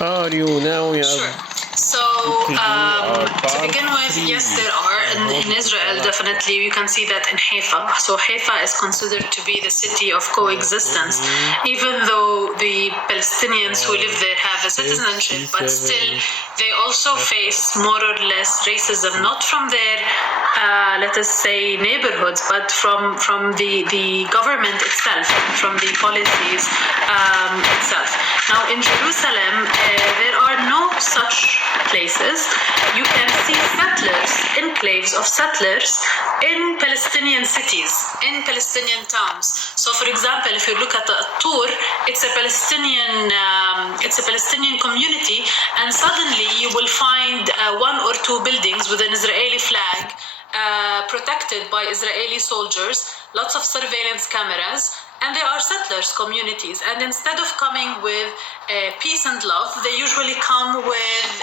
are you now? Sure. So, to begin with, yes, there are. In Israel, definitely, you can see that in Haifa. So, Haifa is considered to be the city of coexistence, even though the Palestinians who live there have a citizenship, but still, they also face more or less racism, not from their, let us say, neighborhoods, but from the government itself, from the policies itself. Now, in Jerusalem, there are no such places. You can see settlers, enclaves of settlers in Palestinian cities, in Palestinian towns. So, for example, if you look at Tur, it's a Palestinian community, and suddenly you will find one or two buildings with an Israeli flag, protected by Israeli soldiers, lots of surveillance cameras, and there are settlers communities. And instead of coming with peace and love, they usually come with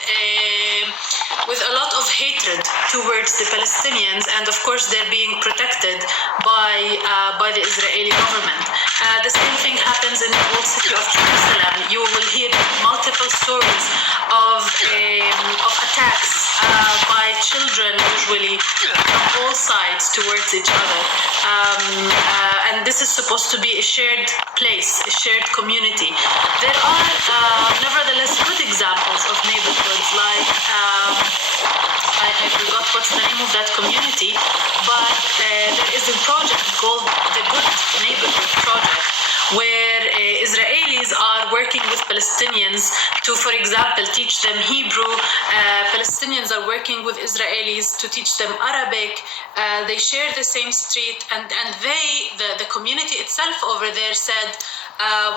a lot of hatred towards the Palestinians, and of course they're being protected by the Israeli government. The same thing happens in the old city of Jerusalem. You will hear multiple stories of attacks by children, usually from all sides towards each other. And this is supposed to be a shared place, a shared community. There are nevertheless good examples of neighborhoods, like I forgot what's the name of that community, but there is a project called the Good Neighborhood Project, where Israelis are working with Palestinians to, for example, teach them Hebrew. Palestinians are working with Israelis to teach them Arabic. They share the same street, and the community itself over there said,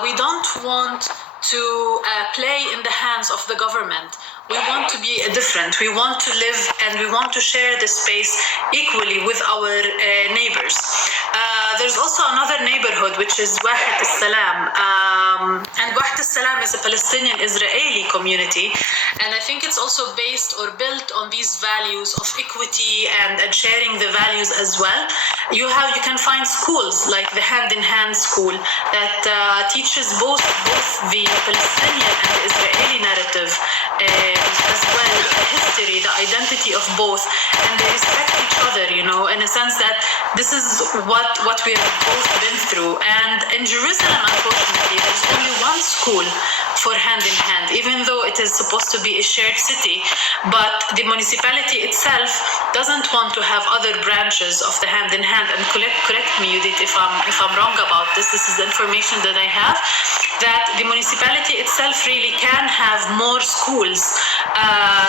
we don't want to play in the hands of the government. We want to be different. We want to live and we want to share the space equally with our neighbors. There's also another neighborhood, which is Wahed al-Salam. And Wahed al-Salam is a Palestinian-Israeli community. And I think it's also based or built on these values of equity and sharing the values as well. You can find schools like the Hand-in-Hand school that teaches both the Palestinian and the Israeli narrative, as well the history, the identity of both, and they respect each other, in a sense that this is what we have both been through. And in Jerusalem, unfortunately, there's only one school for Hand-in-Hand, even though it is supposed to be a shared city, but the municipality itself doesn't want to have other branches of the Hand-in-Hand. And correct me, Judith, if I'm wrong about this. This is the information that I have, that the municipality itself really can have more schools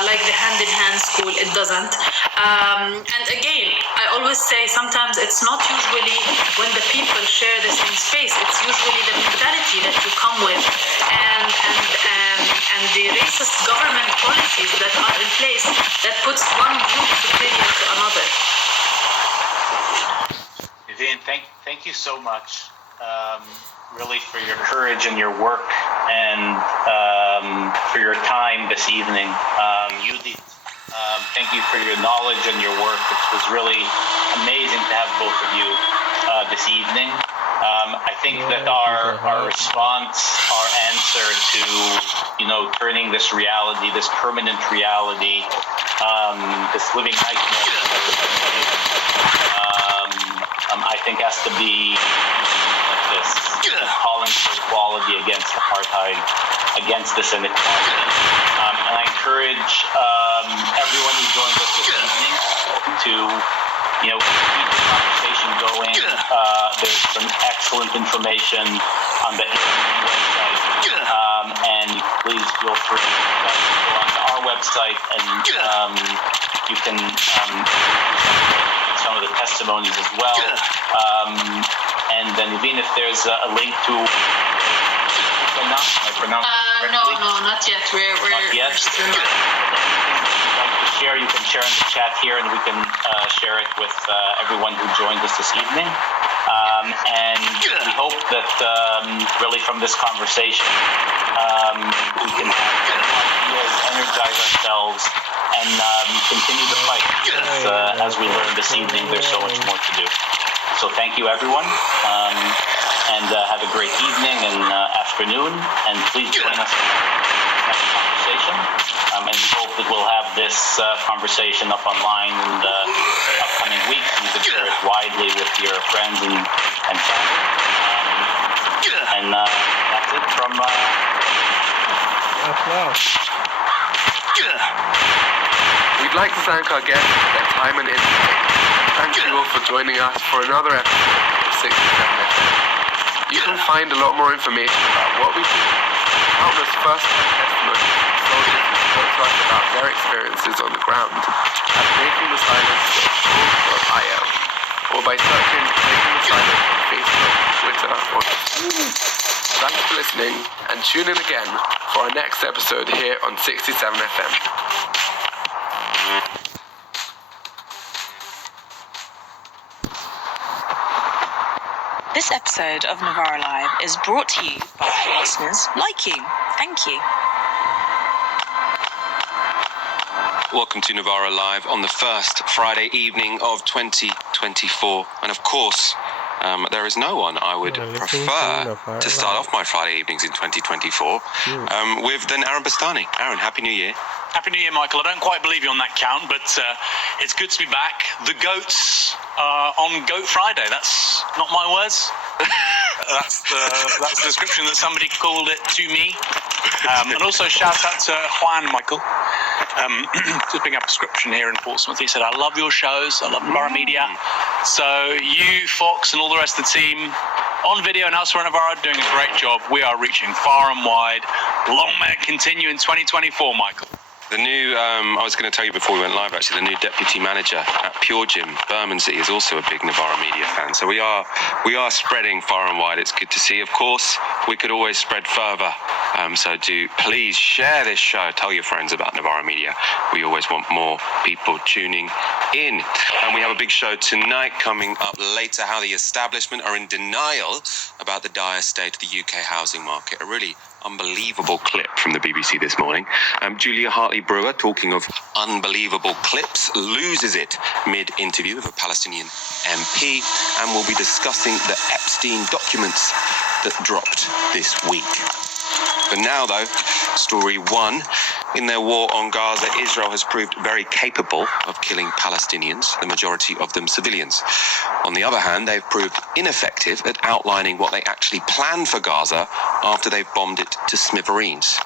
like the Hand-in-Hand school. It doesn't. And again, I always say sometimes it's not usually when the people share the same space. It's usually the mentality that you come with and the racist government policies that are in place that puts one group superior to another. Vivian, thank you so much, really, for your courage and your work, and for your time this evening. Judith, thank you for your knowledge and your work. It was really amazing to have both of you this evening. I think that our response, our answer to turning this reality, this permanent reality, this living nightmare, I think has to be like this, calling for equality against apartheid, against this inequality. And I encourage everyone who joined us this evening to keep the conversation going. There's some excellent information on the website, and please feel free to go onto our website, and you can some of the testimonies as well. And then, Naveen, if there's a link to... No, not yet. We're not yet. Anything you'd like to share, you can share in the chat here, and we can share it with everyone who joined us this evening. And we hope that really from this conversation, we can energize ourselves and continue the fight. As we learned this evening, there's so much more to do. So thank you, everyone, and have a great evening and afternoon, and please join us next time. And we hope that we'll have this conversation up online in the upcoming weeks. You can share it widely with your friends and family. And that's it from... We'd like to thank our guests for their time and insight. Thank you all for joining us for another episode of 67 FM. You can find a lot more information about what we do, countless first-hand testimonies from soldiers who spoke to us about their experiences on the ground at breakingthesilence.org.il or by searching Breaking the Silence on Facebook, Twitter, or Instagram. Thanks for listening, and tune in again for our next episode here on 67 FM. This episode of Novara Live is brought to you by listeners like you. Thank you. Welcome to Novara Live on the first Friday evening of 2024. And of course, there is no one I would prefer to start off my Friday evenings in 2024 with than Aaron Bastani. Aaron, Happy New Year. Happy New Year, Michael. I don't quite believe you on that count, but it's good to be back. The goats on Goat Friday. That's not my words. That's the description that somebody called it to me. And also shout out to Juan, Michael. Just picking up a description here in Portsmouth. He said, I love your shows. I love Novara Media. So you, Fox, and all the rest of the team on video and elsewhere in Novara are doing a great job. We are reaching far and wide. Long may it continue in 2024, Michael. The new, I was going to tell you before we went live, actually, the new deputy manager at Pure Gym, Bermondsey, is also a big Novara Media fan. So we are spreading far and wide. It's good to see. Of course, we could always spread further. So do please share this show. Tell your friends about Novara Media. We always want more people tuning in. And we have a big show tonight coming up later, how the establishment are in denial about the dire state of the UK housing market. A really unbelievable clip from the BBC this morning. Julia Hartley-Brewer, talking of unbelievable clips, loses it mid-interview with a Palestinian MP, and we'll be discussing the Epstein documents that dropped this week. But now, though, story one. In their war on Gaza, Israel has proved very capable of killing Palestinians, the majority of them civilians. On the other hand, they've proved ineffective at outlining what they actually planned for Gaza after they've bombed it to smithereens.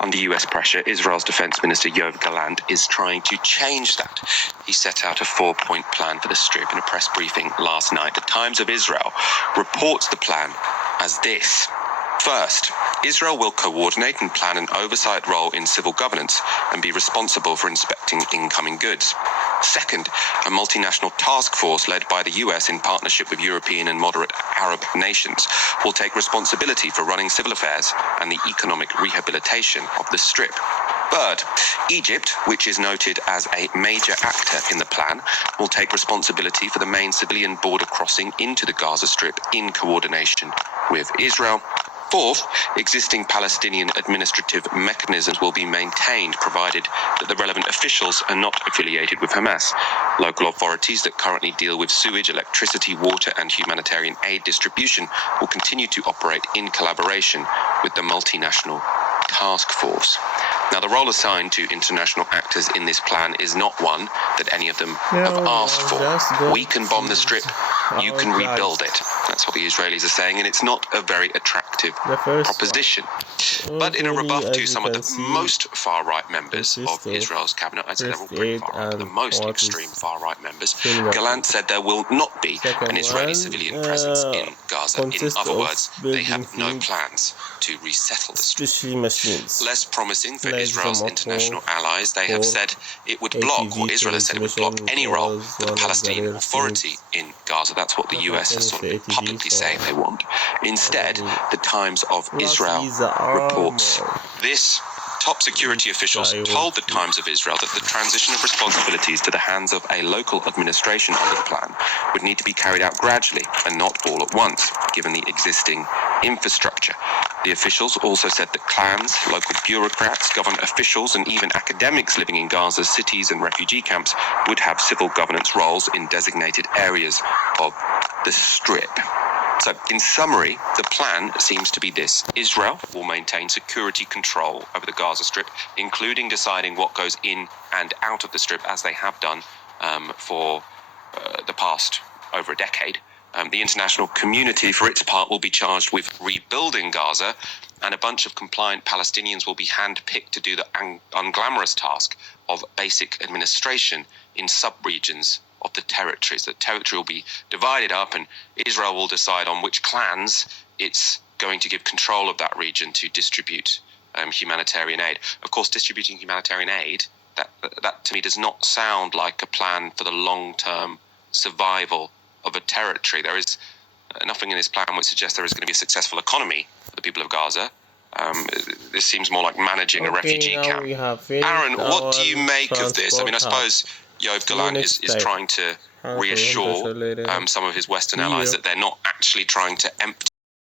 Under US pressure, Israel's Defense Minister Yoav Gallant is trying to change that. He set out a 4-point plan for the Strip in a press briefing last night. The Times of Israel reports the plan as this. First, Israel will coordinate and plan an oversight role in civil governance and be responsible for inspecting incoming goods. Second, a multinational task force led by the US in partnership with European and moderate Arab nations will take responsibility for running civil affairs and the economic rehabilitation of the Strip. Third, Egypt, which is noted as a major actor in the plan, will take responsibility for the main civilian border crossing into the Gaza Strip in coordination with Israel. Fourth, existing Palestinian administrative mechanisms will be maintained, provided that the relevant officials are not affiliated with Hamas. Local authorities that currently deal with sewage, electricity, water, and humanitarian aid distribution will continue to operate in collaboration with the multinational task force. Now, the role assigned to international actors in this plan is not one that any of them have asked for. We can bomb the Strip, you can rebuild it. That's what the Israelis are saying, and it's not a very attractive proposition. But in a rebuff to some of the most far-right members of Israel's cabinet, I'd say they're all pretty far-right, but the most extreme far-right members, Gallant said there will not be an Israeli civilian presence in Gaza. In other words, they have no plans to resettle the Strip. Less promising for Israel's international allies, they have said it would block, or Israel has said it would block any role for the Palestinian Authority in Gaza. That's what the US has sort of publicly saying they want. Instead, the Times of Israel reports this. Top security officials told the Times of Israel that the transition of responsibilities to the hands of a local administration under the plan would need to be carried out gradually and not all at once, given the existing infrastructure. The officials also said that clans, local bureaucrats, government officials, and even academics living in Gaza's cities and refugee camps would have civil governance roles in designated areas of the Strip. So, in summary, the plan seems to be this. Israel will maintain security control over the Gaza Strip, including deciding what goes in and out of the Strip, as they have done for the past over a decade. The international community, for its part, will be charged with rebuilding Gaza, and a bunch of compliant Palestinians will be handpicked to do the unglamorous task of basic administration in sub-regions of the territories. The territory will be divided up, and Israel will decide on which clans it's going to give control of that region to distribute humanitarian aid. Of course, distributing humanitarian aid, that to me does not sound like a plan for the long-term survival of a territory. There is nothing in this plan which suggests there is going to be a successful economy for the people of Gaza. This seems more like managing a refugee camp. Aaron, what do you make of this? I mean, I suppose Yoav Golan is trying to reassure some of his Western allies that they're not actually trying to empty